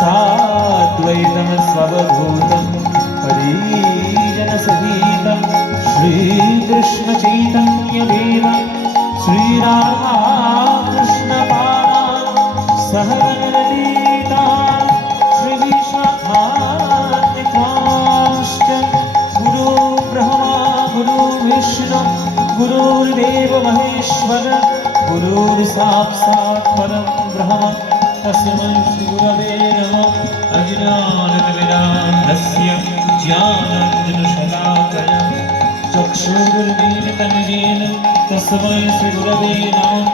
साद्वैतं स्ववभूतं हरिजनसहितं श्रीकृष्णचैतन्यदेव श्रीराधाकृष्णपादां सह ललिता श्रीविशाखान्वितांश्च गुरुर्ब्रह्मा गुरुर्विष्णु गुरुर्देव महेश्वर गुरुर्साक्षात् परं ब्रह्म तस्मै श्रीगुरवे नमः। अज्ञानतिमिरान्धस्य ज्ञानाञ्जनशलाकया चक्षुरुन्मीलितं येन तस्मै श्रीगुरवे नमः।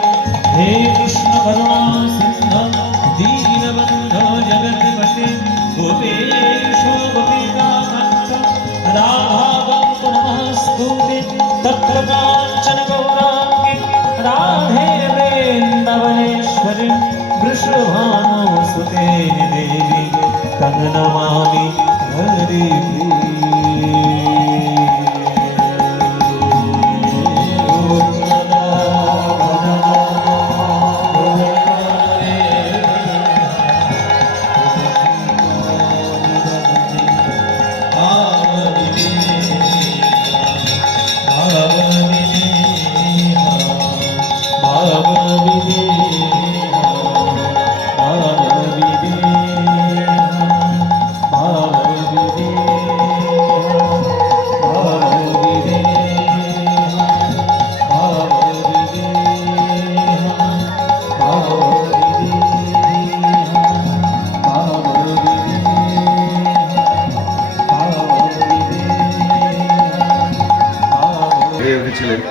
हे कृष्ण करुणा सिन्धो दीनबन्धो जगत्पते गोपेश गोपिकान्त राधाकान्त नमस्तुते तत्त्वकाञ्चन गौराङ्गे राधे वृन्दावनेश्वरी वृषभानुसुते देवी तं नमामि हरिप्रिये। উঠেছিলেন